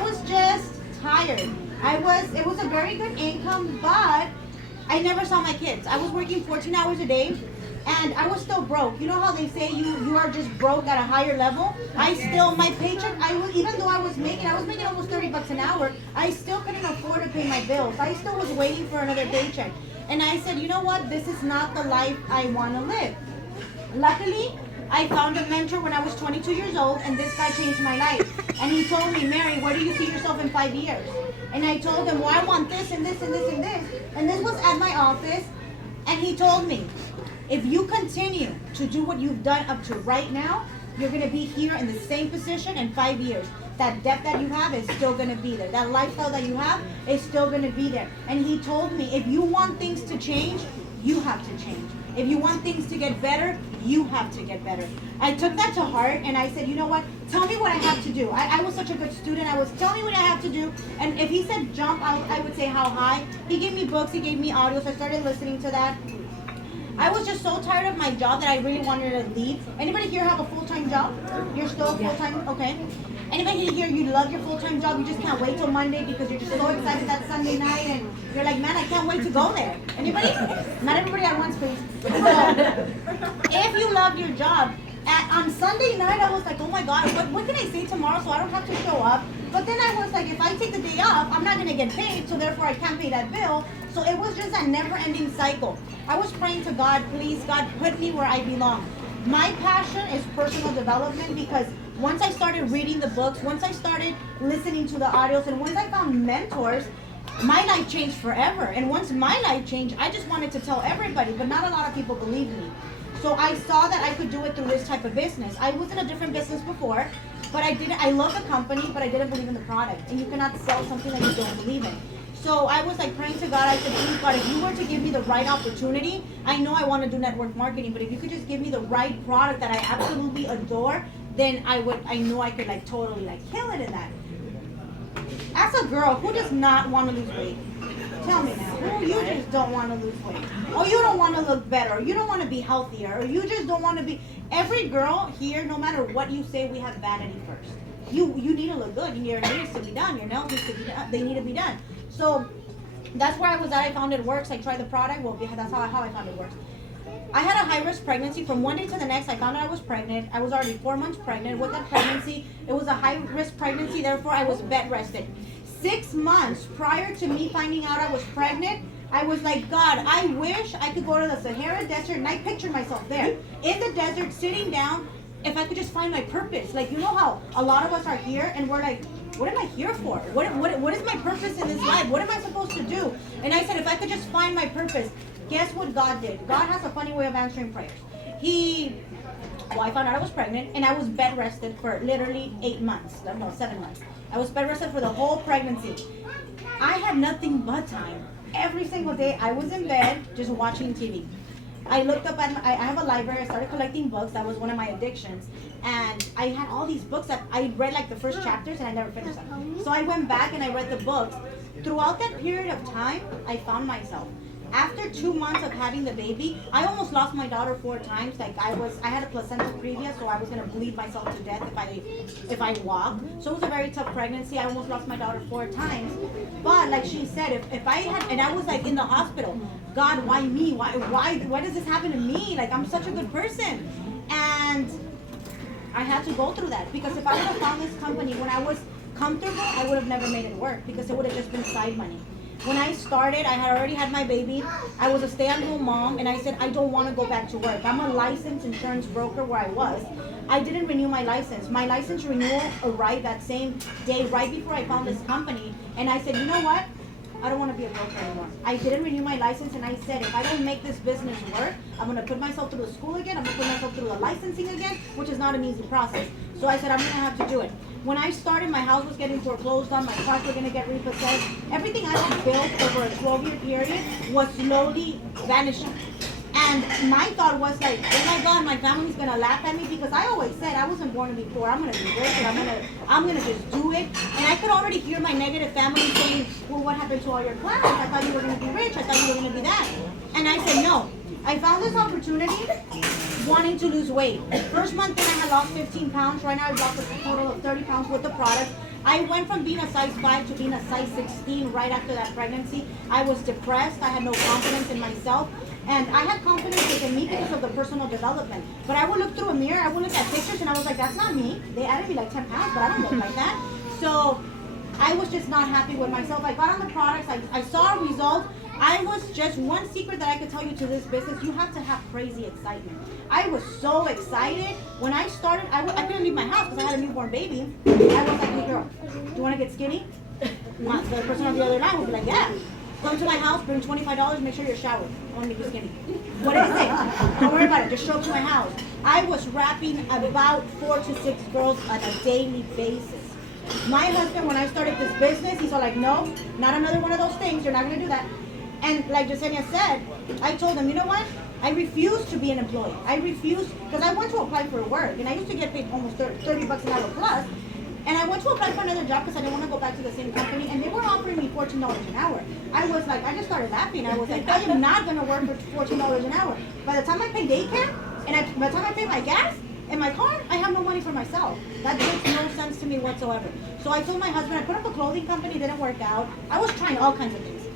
I was just tired. It was a very good income, but I never saw my kids. I was working 14 hours a day, and I was still broke. You know how they say you are just broke at a higher level? I still, my paycheck, even though I was making almost 30 bucks an hour, I still couldn't afford to pay my bills. I still was waiting for another paycheck. And I said, you know what? This is not the life I want to live. Luckily, I found a mentor when I was 22 years old, and this guy changed my life. And he told me, Mary, where do you see yourself in 5 years? And I told him, well, I want this and this and this and this. And this was at my office. And he told me, if you continue to do what you've done up to right now, you're going to be here in the same position in 5 years. That debt that you have is still going to be there. That lifestyle that you have is still going to be there. And he told me, if you want things to change, you have to change. If you want things to get better, you have to get better. I took that to heart, and I said, you know what? Tell me what I have to do. I was such a good student. I was telling me what I have to do. And if he said jump, I would say how high. He gave me books. He gave me audio. So I started listening to that. I was just so tired of my job that I really wanted to leave. Anybody here have a full-time job? You're still full-time? Okay. Anybody here, you love your full-time job, you just can't wait till Monday because you're just so excited that Sunday night and you're like, man, I can't wait to go there. Anybody? Not everybody at once, please. So, if you love your job, on Sunday night I was like, oh my God, what can I say tomorrow so I don't have to show up? But then I was like, if I take the day off, I'm not going to get paid, so therefore I can't pay that bill. So it was just a never-ending cycle. I was praying to God, please, God, put me where I belong. My passion is personal development because once I started reading the books, once I started listening to the audios, and once I found mentors, my life changed forever. And once my life changed, I just wanted to tell everybody, but not a lot of people believed me. So I saw that I could do it through this type of business. I was in a different business before, but I love the company, but I didn't believe in the product. And you cannot sell something that you don't believe in. So I was like praying to God. I said, please God, if you were to give me the right opportunity, I know I want to do network marketing, but if you could just give me the right product that I absolutely adore, then I know I could like totally like kill it in that. As a girl, who does not want to lose weight? Tell me now. Who you just don't want to lose weight? Or you don't want to look better, or you don't want to be healthier, or you just don't want to be. Every girl here, no matter what you say, we have vanity first. You need to look good. Your hair needs to be done. Your nails need to be done. They need to be done. So that's where I was at. I found it works. I tried the product. Well, that's how I found it works. I had a high-risk pregnancy. From one day to the next, I found out I was pregnant. I was already 4 months pregnant. With that pregnancy, it was a high-risk pregnancy. Therefore, I was bed rested. 6 months prior to me finding out I was pregnant, I was like, God, I wish I could go to the Sahara Desert, and I pictured myself there in the desert, sitting down. If I could just find my purpose. Like, you know how a lot of us are here and we're like, what am I here for? What is my purpose in this life? What am I supposed to do? And I said, if I could just find my purpose. Guess what God did? God has a funny way of answering prayers. I found out I was pregnant, and I was bed rested for literally 8 months. No, 7 months. I was bed rested for the whole pregnancy. I had nothing but time. Every single day, I was in bed just watching TV. I looked up at I have a library. I started collecting books. That was one of my addictions. And I had all these books that I read like the first chapters, and I never finished them. So I went back and I read the books. Throughout that period of time, I found myself. After 2 months of having the baby, I almost lost my daughter 4 times. Like I had a placenta previa, so I was gonna bleed myself to death if I walked. So it was a very tough pregnancy. I almost lost my daughter 4 times. But like she said, if I had, and I was like in the hospital, God, why me? Why does this happen to me? Like I'm such a good person, and I had to go through that because if I would have found this company when I was comfortable, I would have never made it work because it would have just been side money. When I started, I had already had my baby. I was a stay-at-home mom, and I said, I don't want to go back to work. I'm a licensed insurance broker where I was. I didn't renew my license. My license renewal arrived that same day, right before I found this company. And I said, you know what? I don't want to be a broker anymore. I didn't renew my license, and I said, if I don't make this business work, I'm going to put myself through the school again. I'm going to put myself through the licensing again, which is not an easy process. So I said, I'm going to have to do it. When I started, my house was getting foreclosed on. My cars were going to get repossessed. Everything I had built over a 12-year period was slowly vanishing. And my thought was like, oh my God, my family's gonna laugh at me because I always said I wasn't born to be poor. I'm gonna be rich, and I'm gonna just do it. And I could already hear my negative family saying, well, what happened to all your plans? I thought you were gonna be rich. I thought you were gonna be that. And I said no. I found this opportunity wanting to lose weight. First month that I had lost 15 pounds. Right now I've lost a total of 30 pounds with the product. I went from being a size 5 to being a size 16 right after that pregnancy. I was depressed. I had no confidence in myself. And I had confidence within me because of the personal development. But I would look through a mirror, I would look at pictures, and I was like, that's not me. They added me like 10 pounds, but I don't look like that. So I was just not happy with myself. I got on the products, I saw a result. I was just, one secret that I could tell you to this business, you have to have crazy excitement. I was so excited. When I started, I couldn't leave my house because I had a newborn baby. I was like, hey girl, do you want to get skinny? The person on the other line would be like, yeah. Come to my house, bring $25, make sure you're showered. I want to make you skinny. What do you think? Don't worry about it, just show up to my house. I was wrapping about 4 to 6 girls on a daily basis. My husband, when I started this business, he's all like, no, not another one of those things, you're not going to do that. And like Jasenia said, I told him, you know what? I refuse to be an employee. I refuse, because I went to apply for work, and I used to get paid almost $30 an hour plus. And I went to apply for another job because I didn't want to go back to the same company, and they were offering me $14 an hour. I was like, I just started laughing. I was like, I am not going to work for $14 an hour. By the time I pay daycare, and by the time I pay my gas and my car, I have no money for myself. That makes no sense to me whatsoever. So I told my husband, I put up a clothing company, didn't work out. I was trying all kinds of things.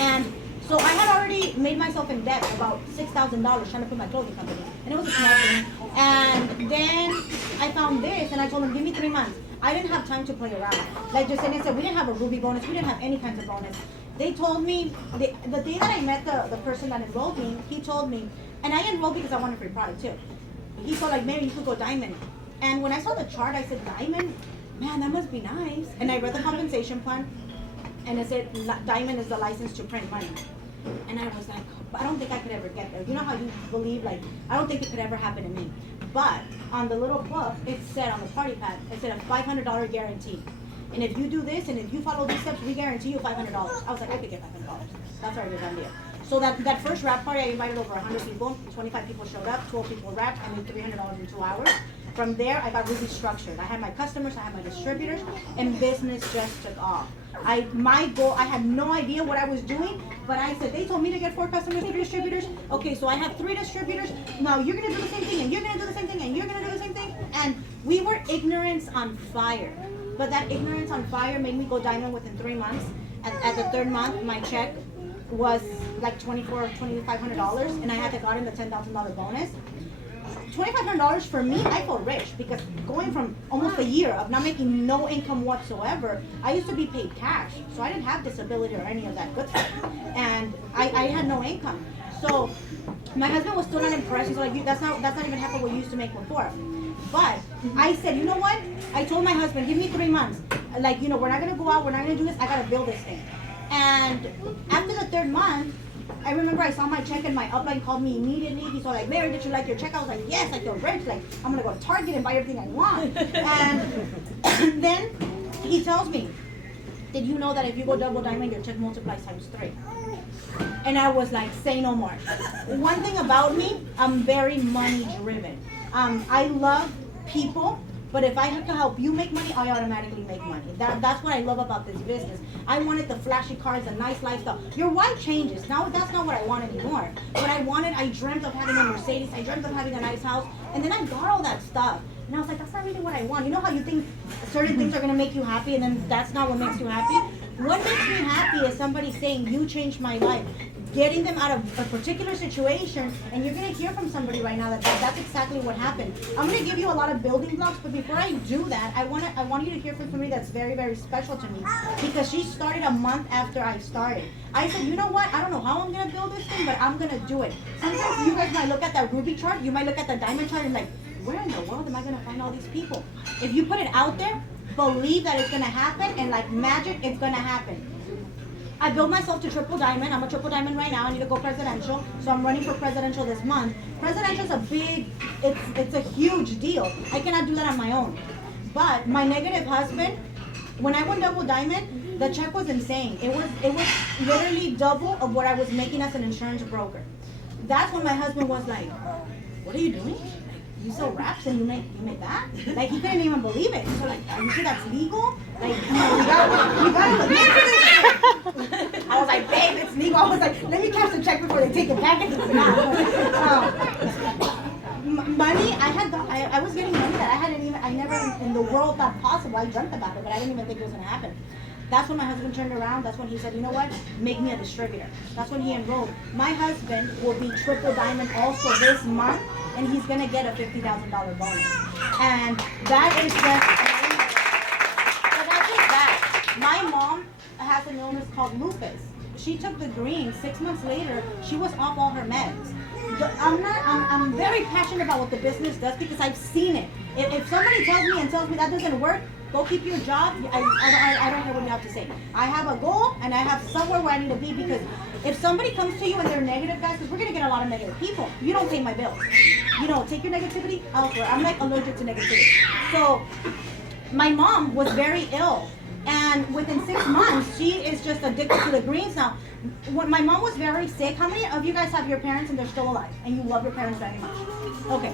And so I had already made myself in debt about $6,000 trying to put my clothing company. And it was a small thing. And then I found this, and I told him, give me 3 months. I didn't have time to play around. Like Jasenia said, we didn't have a Ruby bonus. We didn't have any kinds of bonus. They told me, the day that I met the person that enrolled me, he told me, and I enrolled because I wanted free product too. He told like, Mary, you could go diamond. And when I saw the chart, I said, diamond? Man, that must be nice. And I read the compensation plan, and it said, diamond is the license to print money. And I was like, I don't think I could ever get there. You know how you believe, like, I don't think it could ever happen to me. But on the little book, it said on the party pad, it said a $500 guarantee. And if you do this, and if you follow these steps, we guarantee you $500. I was like, I could get $500. That's already a done deal. So that first wrap party, I invited over 100 people. 25 people showed up, 12 people wrapped. I made $300 in 2 hours. From there, I got really structured. I had my customers, I had my distributors, and business just took off. My goal, I had no idea what I was doing, but I said, they told me to get 4 customers, 3 distributors. Okay, so I have 3 distributors. Now you're gonna do the same thing, and you're gonna do the same thing, and you're gonna do the same thing. And we were ignorance on fire. But that ignorance on fire made me go diamond within 3 months. At the 3rd month, my check was like $2,400 or $2,500, and I had to got in the $10,000 bonus. $2,500 for me, I felt rich because going from almost a year of not making no income whatsoever, I used to be paid cash, so I didn't have disability or any of that good stuff, and I had no income. So my husband was still not impressed. He's like, that's not even half of what you used to make before. But I said, you know what? I told my husband, give me 3 months. Like, you know, we're not gonna go out, we're not gonna do this. I gotta build this thing. And after the 3rd month, I remember I saw my check and my upline called me immediately. He's all like, Mary, did you like your check? I was like, yes, I feel rich. Like, I'm gonna go to Target and buy everything I want. And then he tells me, did you know that if you go double diamond, your check multiplies times 3? And I was like, say no more. One thing about me, I'm very money driven. I love people. But if I have to help you make money, I automatically make money. That's what I love about this business. I wanted the flashy cars, the nice lifestyle. Your wife changes. Now that's not what I want anymore. But I dreamt of having a Mercedes. I dreamt of having a nice house. And then I got all that stuff. And I was like, that's not really what I want. You know how you think certain things are going to make you happy and then that's not what makes you happy? What makes me happy is somebody saying, you changed my life. Getting them out of a particular situation, and you're going to hear from somebody right now that's exactly what happened. I'm going to give you a lot of building blocks, but before I do that, I want you to hear from somebody that's very, very special to me, because she started a month after I started. I said, you know what, I don't know how I'm going to build this thing, but I'm going to do it. Sometimes you guys might look at that Ruby chart, you might look at the diamond chart and like, where in the world am I going to find all these people? If you put it out there, believe that it's going to happen, and like magic, it's going to happen. I built myself to triple diamond. I'm a triple diamond right now. I need to go presidential. So I'm running for presidential this month. Presidential is a big, it's a huge deal. I cannot do that on my own. But my negative husband, when I went double diamond, the check was insane. It was literally double of what I was making as an insurance broker. That's when my husband was like, what are you doing? You sell wraps and you make that? Like, he couldn't even believe it. So like, are you sure that's legal? Like, you gotta look into this. I was like, babe, it's legal. I was like, let me cash the check before they take it back. It's not. money, I was getting money that I never in the world thought possible. I dreamt about it, but I didn't even think it was going to happen. That's when my husband turned around. That's when he said, you know what? Make me a distributor. That's when he enrolled. My husband will be triple diamond also this month, and he's going to get a $50,000 bonus. And that is just, but that's just that. My mom has an illness called lupus. She took the green. 6 months later, she was off all her meds. I'm very passionate about what the business does because I've seen it. If somebody tells me that doesn't work, go keep your job. I don't care what you have to say. I have a goal and I have somewhere where I need to be, because if somebody comes to you and they're negative, guys, because we're going to get a lot of negative people. You don't pay my bills. Take your negativity elsewhere. I'm like allergic to negativity. So my mom was very ill. And within 6 months, she is just addicted to the greens now. When my mom was very sick, how many of you guys have your parents and they're still alive? And you love your parents very much? Okay.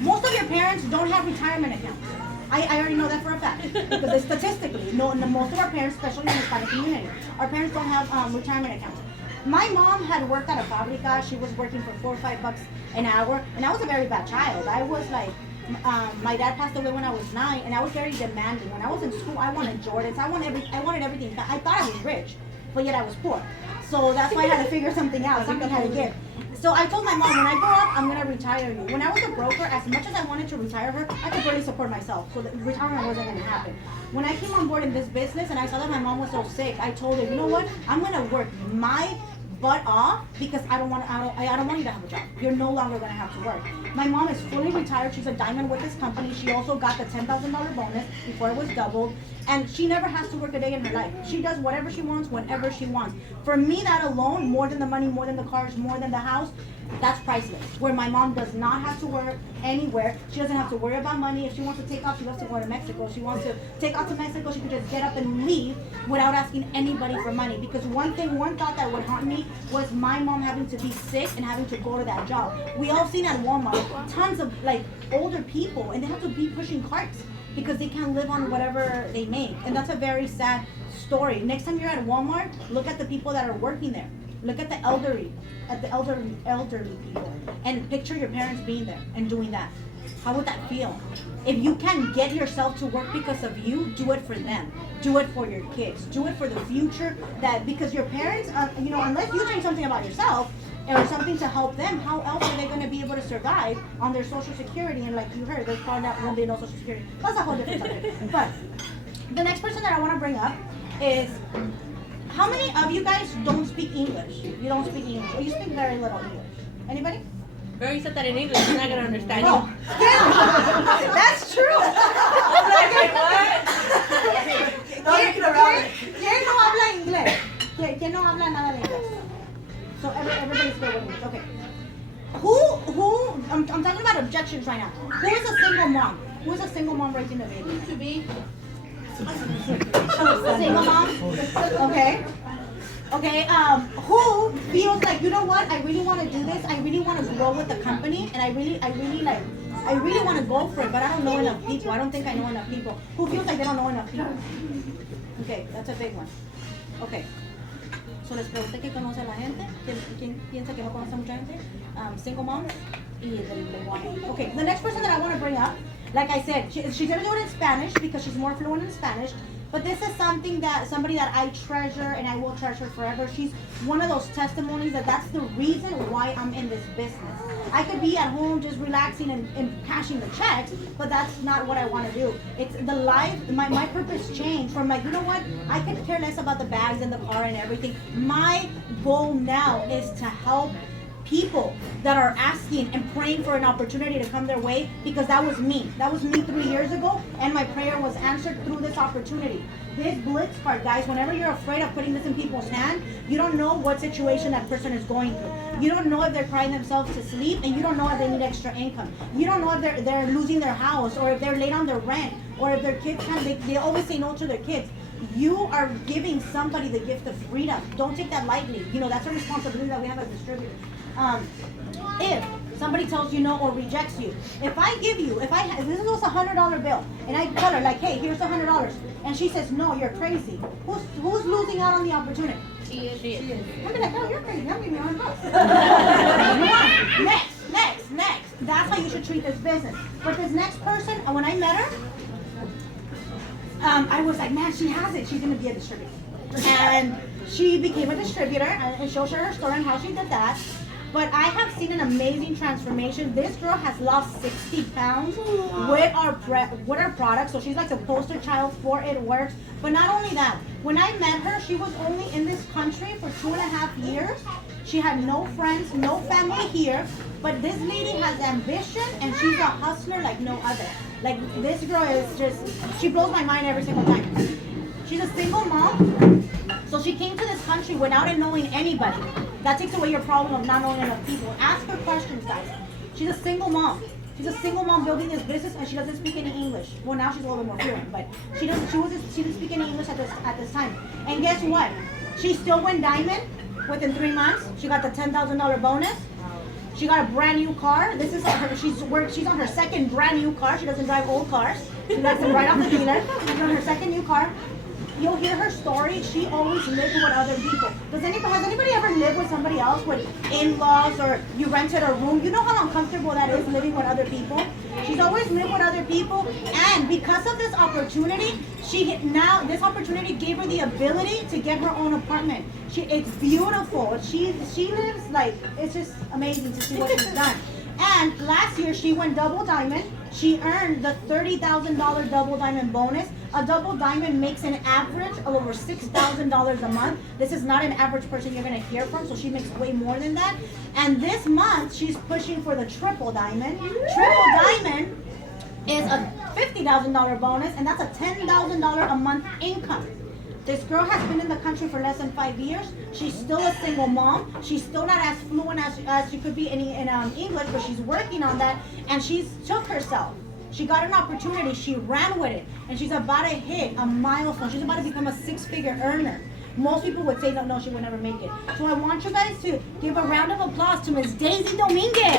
Most of your parents don't have retirement accounts. I already know that for a fact. Because statistically, most of our parents, especially in the Hispanic community, our parents don't have retirement accounts. My mom had worked at a fabrica. She was working for $4 or $5 an hour. And I was a very bad child. I was like, my dad passed away when I was 9, and I was very demanding. When I was in school, I wanted Jordans. I wanted everything. I thought I was rich, but yet I was poor. So that's why I had to figure something out. Something had to give. So I told my mom, when I grow up, I'm gonna retire you. When I was a broker, as much as I wanted to retire her, I could barely support myself. So the retirement wasn't gonna happen. When I came on board in this business and I saw that my mom was so sick, I told her, you know what? I'm gonna work my butt off because I don't want you to have a job. You're no longer going to have to work. My mom is fully retired. She's a diamond with this company. She also got the $10,000 bonus before it was doubled. And she never has to work a day in her life. She does whatever she wants, whenever she wants. For me, that alone, more than the money, more than the cars, more than the house, that's priceless. Where my mom does not have to work anywhere. She doesn't have to worry about money. If she wants to take off, she loves to go to Mexico. She wants to take off to Mexico, she can just get up and leave without asking anybody for money. Because one thought that would haunt me was my mom having to be sick and having to go to that job. We all seen at Walmart tons of older people, and they have to be pushing carts because they can't live on whatever they make. And that's a very sad story. Next time you're at Walmart, look at the people that are working there. Look at the elderly people, and picture your parents being there and doing that. How would that feel? If you can get yourself to work because of you, do it for them. Do it for your kids. Do it for the future. Because your parents, unless you change something about yourself or something to help them, how else are they going to be able to survive on their Social Security? And like you heard, there's probably not won't be no Social Security. That's a whole different subject. But the next person that I want to bring up is, how many of you guys don't speak English? You don't speak English, or you speak very little English? Anybody? Very said that in English, I'm not gonna understand you. That's true. ¿Quién no habla inglés? ¿Quién no habla nada de inglés? So everybody's good with English. Okay. Who? I'm talking about objections right now. Who is a single mom? Who is a single mom raising a baby? To be. Single mom? Okay. Okay, who feels like, you know what, I really want to do this, I really want to grow with the company, and I really want to go for it, but I don't know enough people. I don't think I know enough people. Who feels like they don't know enough people? Okay, that's a big one. Okay. So les pregunté que conoce a la gente, quién piensa que no conoce a mucha gente, single moms, y del one. Okay, the next person that I want to bring up, like I said, she's going to do it in Spanish because she's more fluent in Spanish. But this is somebody that I treasure and I will treasure forever. She's one of those testimonies that's the reason why I'm in this business. I could be at home just relaxing and cashing the checks, but that's not what I want to do. It's the life, my purpose changed from like, you know what, I could care less about the bags and the car and everything. My goal now is to help people that are asking and praying for an opportunity to come their way, because that was me. That was me 3 years ago, and my prayer was answered through this opportunity. This Blitz card, guys, whenever you're afraid of putting this in people's hand, you don't know what situation that person is going through. You don't know if they're crying themselves to sleep, and you don't know if they need extra income. You don't know if they're losing their house, or if they're late on their rent, or if their kids they always say no to their kids. You are giving somebody the gift of freedom. Don't take that lightly. That's a responsibility that we have as distributors. If somebody tells you no or rejects you, if this was $100 bill, and I tell her like, hey, here's $100, and she says no, you're crazy. Who's losing out on the opportunity? She is. I'm like, no, you're crazy. I'm giving you $100. Next. That's how you should treat this business. But this next person, when I met her, I was like, man, she has it. She's gonna be a distributor. And she became a distributor, and she'll share her story on how she did that. But I have seen an amazing transformation. This girl has lost 60 pounds with our product. So she's like the poster child for it works. But not only that, when I met her, she was only in this country for 2.5 years. She had no friends, no family here. But this lady has ambition, and she's a hustler like no other. Like, this girl is just, she blows my mind every single time. She's a single mom, so she came to this country without knowing anybody. That takes away your problem of not knowing enough people. Ask her questions, guys. She's a single mom. She's a single mom building this business, and she doesn't speak any English. Well, now she's a little bit more fluent, but she didn't speak any English at this time. And guess what? She still went diamond within 3 months. She got the $10,000 bonus. She got a brand new car. This is her. She's on her second brand new car. She doesn't drive old cars. She gets them right off the dealer. She's on her second new car. You'll hear her story. She always lived with other people. Has anybody ever lived with somebody else, with in-laws, or you rented a room? You know how uncomfortable that is, living with other people. She's always lived with other people, and because of this opportunity, this opportunity gave her the ability to get her own apartment. It's beautiful. She lives like, it's just amazing to see what she's done. And last year she went double diamond. She earned the $30,000 double diamond bonus. A double diamond makes an average of over $6,000 a month. This is not an average person you're gonna hear from, so she makes way more than that. And this month she's pushing for the triple diamond. Triple diamond is a $50,000 bonus, and that's a $10,000 a month income. This girl has been in the country for less than 5 years. She's still a single mom. She's still not as fluent as she could be in English, but she's working on that, and she's took herself. She got an opportunity. She ran with it, and she's about to hit a milestone. She's about to become a 6-figure earner. Most people would say, no, she would never make it. So I want you guys to give a round of applause to Miss Daisy Dominguez.